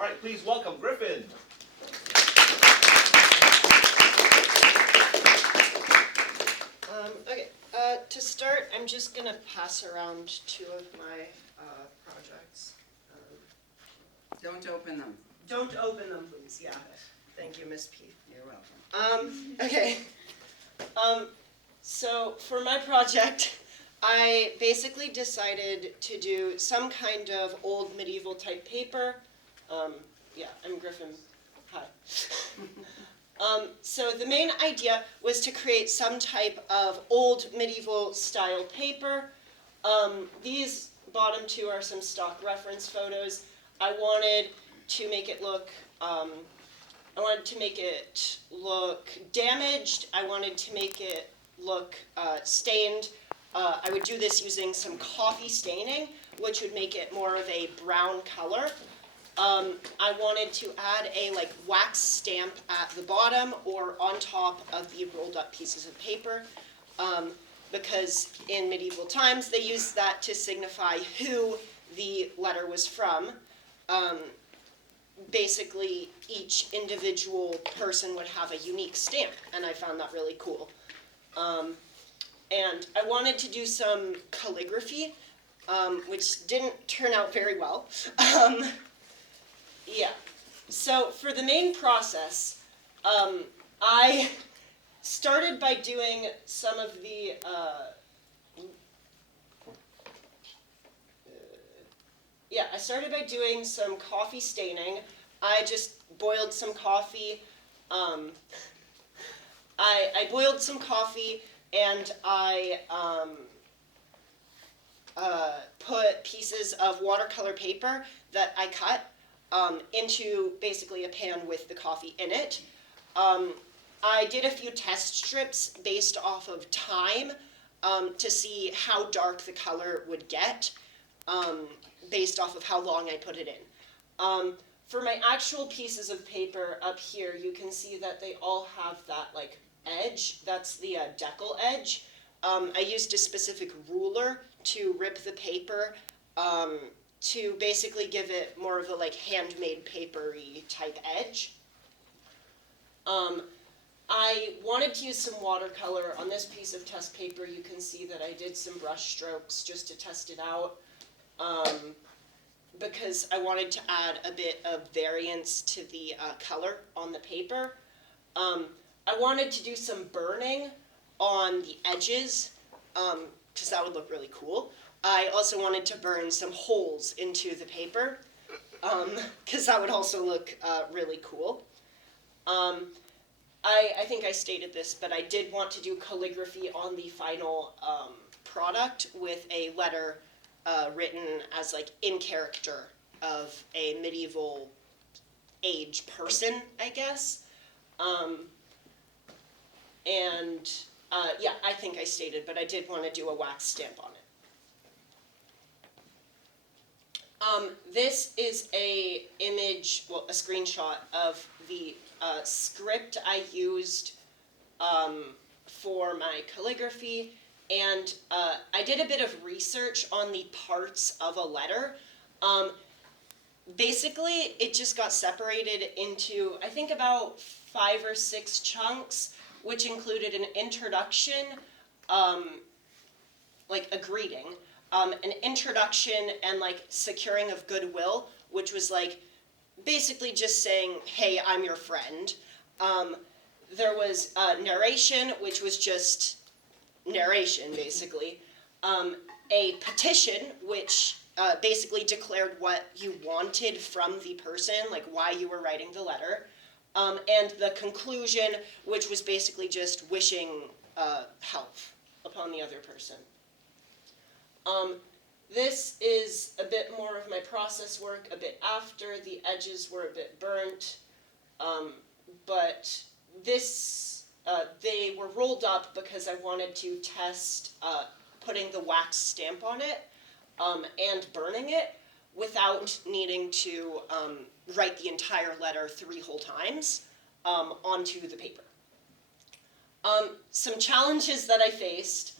All right, please welcome Griffin. Okay, to start, I'm just going to pass around two of my projects. Don't open them. Don't open them, please. Yeah. Thank you, Miss P. You're welcome. Okay. So for my project, I basically decided to do some kind of old medieval type paper. Yeah, I'm Griffin. Hi. So the main idea was to create some type of old medieval style paper. These bottom two are some stock reference photos. I wanted to make it look damaged. I wanted to make it look stained. I would do this using some coffee staining, which would make it more of a brown color. I wanted to add a wax stamp at the bottom or on top of the rolled up pieces of paper, because in medieval times they used that to signify who the letter was from. Basically, each individual person would have a unique stamp, and I found that really cool. And I wanted to do some calligraphy, which didn't turn out very well. Yeah, so for the main process, I started by doing some of the, I started by doing some coffee staining. I just boiled some coffee. I boiled some coffee and I put pieces of watercolor paper that I cut into basically a pan with the coffee in it. I did a few test strips based off of time to see how dark the color would get based off of how long I put it in. For my actual pieces of paper up here, you can see that they all have that edge. That's the decal edge. I used a specific ruler to rip the paper to basically give it more of a handmade papery type edge. I wanted to use some watercolor. On this piece of test paper, you can see that I did some brush strokes just to test it out, because I wanted to add a bit of variance to the color on the paper. I wanted to do some burning on the edges, because that would look really cool. I also wanted to burn some holes into the paper, because that would also look really cool. I think I stated this, but I did want to do calligraphy on the final product with a letter written as in character of a medieval age person, I guess. Yeah, I think I stated, but I did want to do a wax stamp on it. This is a screenshot of the script I used for my calligraphy, and I did a bit of research on the parts of a letter. Basically, it just got separated into, I think, about 5 or 6 chunks, which included an introduction, a greeting, an introduction and securing of goodwill, which was basically just saying, hey, I'm your friend. There was narration, which was just narration, basically. A petition, which basically declared what you wanted from the person, why you were writing the letter. And the conclusion, which was basically just wishing health upon the other person. This is a bit more of my process work, a bit after. The edges were a bit burnt, but they were rolled up because I wanted to test putting the wax stamp on it and burning it without needing to write the entire letter 3 whole times onto the paper. Some challenges that I faced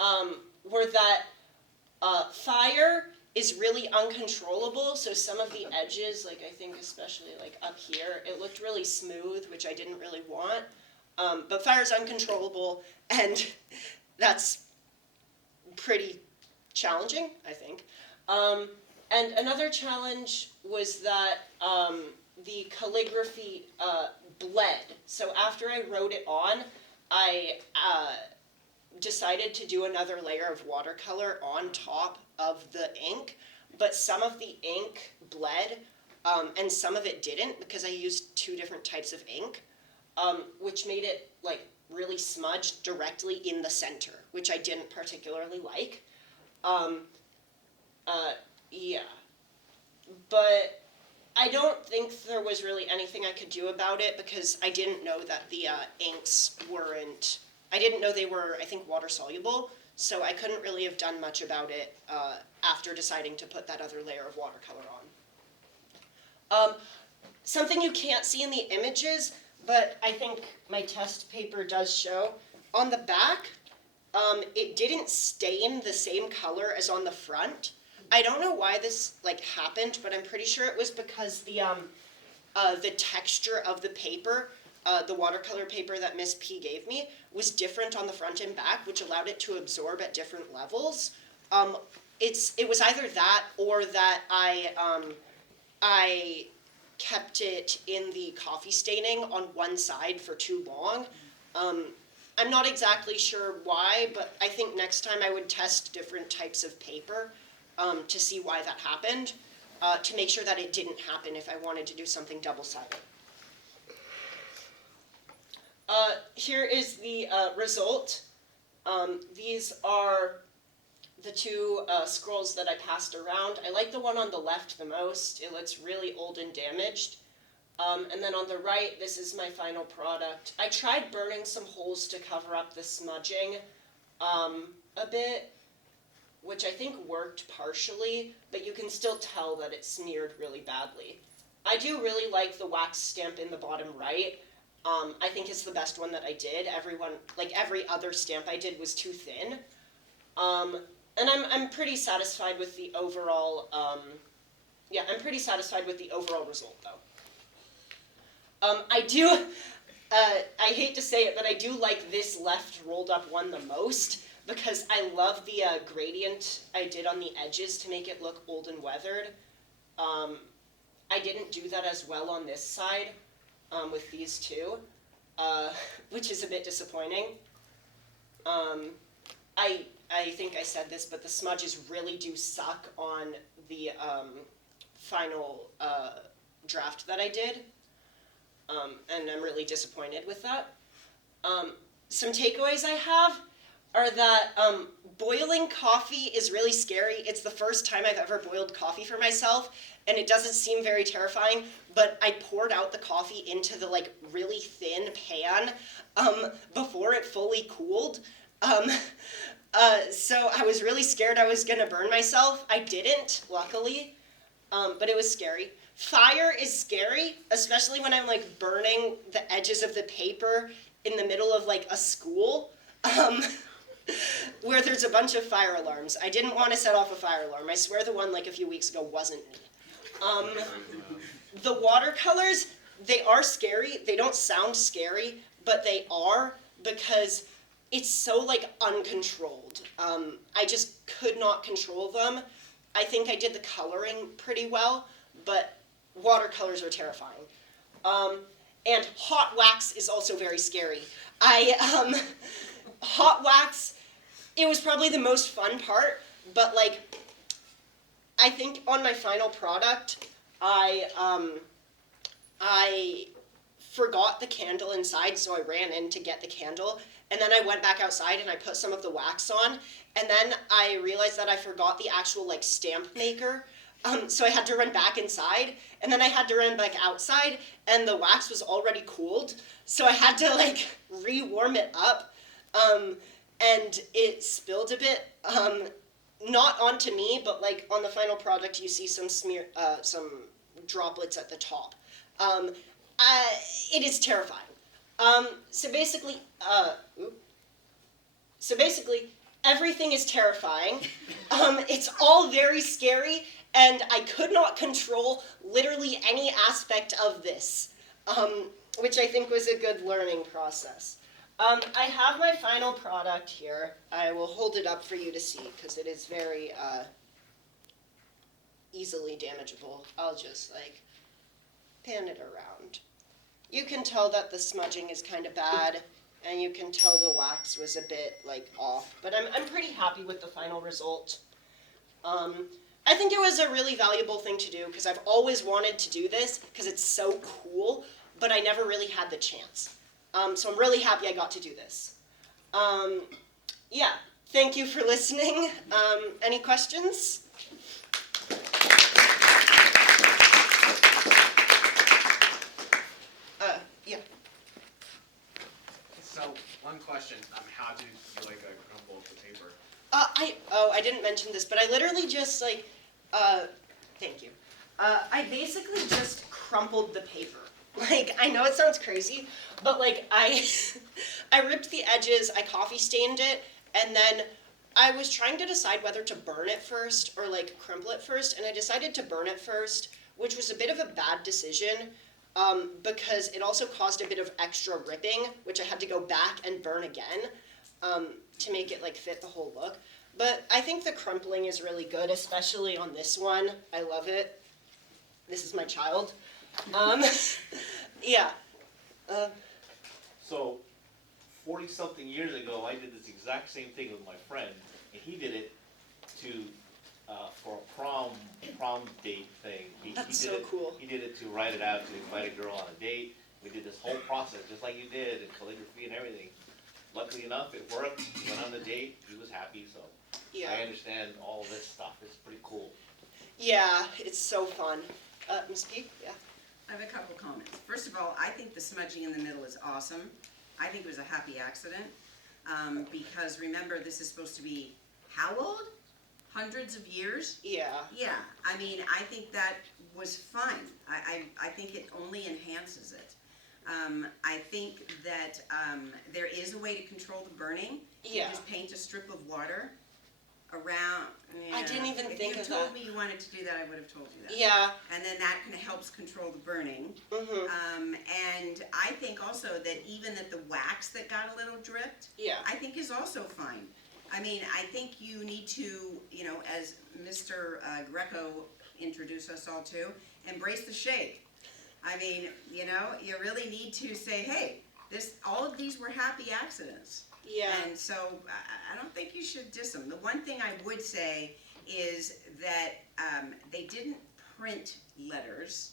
were that fire is really uncontrollable, so some of the edges, like I think especially like up here, it looked really smooth, which I didn't really want. But fire is uncontrollable, and that's pretty challenging, I think. And another challenge was that the calligraphy bled. So after I wrote it on, I decided to do another layer of watercolor on top of the ink, but some of the ink bled, and some of it didn't because I used two different types of ink, which made it like really smudged directly in the center, which I didn't particularly like. Yeah. But I don't think there was really anything I could do about it because I didn't know that the inks weren't, I didn't know they were, I think, water soluble, so I couldn't really have done much about it after deciding to put that other layer of watercolor on. Something you can't see in the images, but I think my test paper does show, on the back, it didn't stain the same color as on the front. I don't know why this happened, but I'm pretty sure it was because the texture of the paper, the watercolor paper that Miss P gave me, was different on the front and back, which allowed it to absorb at different levels. It was either that or that I kept it in the coffee staining on one side for too long. I'm not exactly sure why, but I think next time I would test different types of paper to see why that happened, to make sure that it didn't happen if I wanted to do something double-sided. Here is the result. These are the two scrolls that I passed around. I like the one on the left the most. It looks really old and damaged. And then on the right, this is my final product. I tried burning some holes to cover up the smudging a bit, which I think worked partially, but you can still tell that it smeared really badly. I do really like the wax stamp in the bottom right. I think it's the best one that I did. Every other stamp I did was too thin. And I'm pretty satisfied with the overall, I'm pretty satisfied with the overall result, though. I hate to say it, but I do like this left rolled up one the most because I love the gradient I did on the edges to make it look old and weathered. I didn't do that as well on this side with these two, which is a bit disappointing. I think I said this, but the smudges really do suck on the final draft that I did. And I'm really disappointed with that. Some takeaways I have are that boiling coffee is really scary. It's the first time I've ever boiled coffee for myself, and it doesn't seem very terrifying, but I poured out the coffee into the really thin pan before it fully cooled. So I was really scared I was gonna burn myself. I didn't, luckily, but it was scary. Fire is scary, especially when I'm burning the edges of the paper in the middle of a school where there's a bunch of fire alarms. I didn't want to set off a fire alarm. I swear the one a few weeks ago wasn't me. The watercolors, they are scary. They don't sound scary, but they are because it's so uncontrolled. I just could not control them. I think I did the coloring pretty well, but watercolors are terrifying. And hot wax is also very scary. Hot wax, it was probably the most fun part, but I think on my final product, I forgot the candle inside, so I ran in to get the candle, and then I went back outside and I put some of the wax on, and then I realized that I forgot the actual stamp maker. So I had to run back inside, and then I had to run back outside, and the wax was already cooled, so I had to re-warm it up, and it spilled a bit, not onto me, but on the final product you see some some droplets at the top. It is terrifying. So basically, everything is terrifying. It's all very scary, and I could not control literally any aspect of this, which I think was a good learning process. I have my final product here. I will hold it up for you to see because it is very easily damageable. I'll just pan it around. You can tell that the smudging is kind of bad, and you can tell the wax was a bit off, but I'm pretty happy with the final result. I think it was a really valuable thing to do because I've always wanted to do this because it's so cool, but I never really had the chance. So I'm really happy I got to do this. Yeah, thank you for listening. Any questions? Yeah. So, one question, how did you crumble the paper? I didn't mention this, but I literally just thank you. I basically just crumpled the paper. I know it sounds crazy, but I ripped the edges, I coffee stained it, and then I was trying to decide whether to burn it first or crumple it first, and I decided to burn it first, which was a bit of a bad decision, because it also caused a bit of extra ripping, which I had to go back and burn again, to make it fit the whole look. But I think the crumpling is really good, especially on this one. I love it. This is my child. Yeah. So, 40-something years ago, I did this exact same thing with my friend, and he did it for a prom date thing. That's he so did it, cool. He did it to write it out to invite a girl on a date. We did this whole process just like you did, and calligraphy and everything. Luckily enough, it worked. He went on the date. He was happy. So Yeah. I understand all this stuff. It's pretty cool. Yeah, it's so fun. Ms. P? Yeah. I have a couple comments. First of all, I think the smudging in the middle is awesome. I think it was a happy accident, because remember, this is supposed to be how old? Hundreds of years? Yeah. Yeah, I mean, I think that was fine. I think it only enhances it. I think that there is a way to control the burning. Yeah. You just paint a strip of water around. I didn't even think of If you told that. me you wanted to do that, I would have told you that. Yeah. And then that kind of helps control the burning. Mm-hmm. And I think also that even that the wax that got a little dripped, Yeah. I think is also fine. I mean, I think you need to, as Mr. Greco introduced us all to, embrace the shake. I mean, you really need to say, hey, all of these were happy accidents. Yeah. And so I don't think you should diss them. The one thing I would say is that they didn't print letters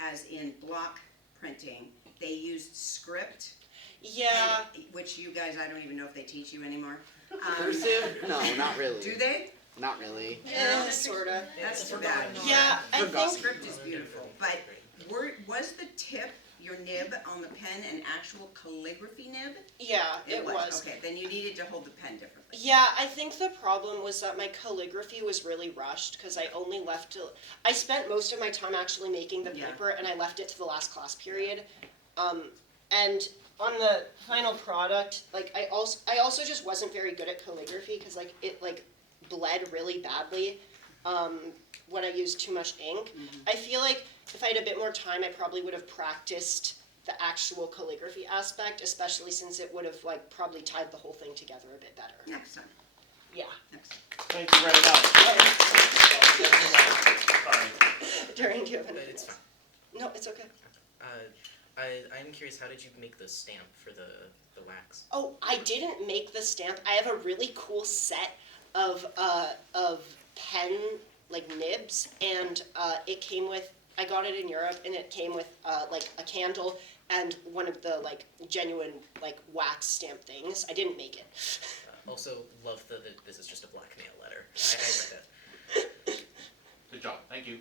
as in block printing. They used script. Yeah. Which you guys, I don't even know if they teach you anymore. Cursive? No, not really. Do they? Not really. Yeah, sorta. That's too bad. Yeah, I think. Script is beautiful, but was the tip, your nib on the pen, an actual calligraphy nib? Yeah, it was. Okay, then you needed to hold the pen differently. Yeah, I think the problem was that my calligraphy was really rushed because I only I spent most of my time actually making the paper, and I left it to the last class period. And on the final product, I also just wasn't very good at calligraphy because it bled really badly when I used too much ink. I feel like if I had a bit more time, I probably would have practiced the actual calligraphy aspect, especially since it would have probably tied the whole thing together a bit better. Next time. Yeah. Next time. Thank you very much. Sorry. During, do you have any? It's fine. No, it's okay. I'm curious, how did you make the stamp for the wax? Oh, I didn't make the stamp. I have a really cool set of pen nibs, and it came with. I got it in Europe, and it came with a candle and one of the genuine wax stamp things. I didn't make it. Also, love that this is just a black nail letter. I read it. Good job. Thank you.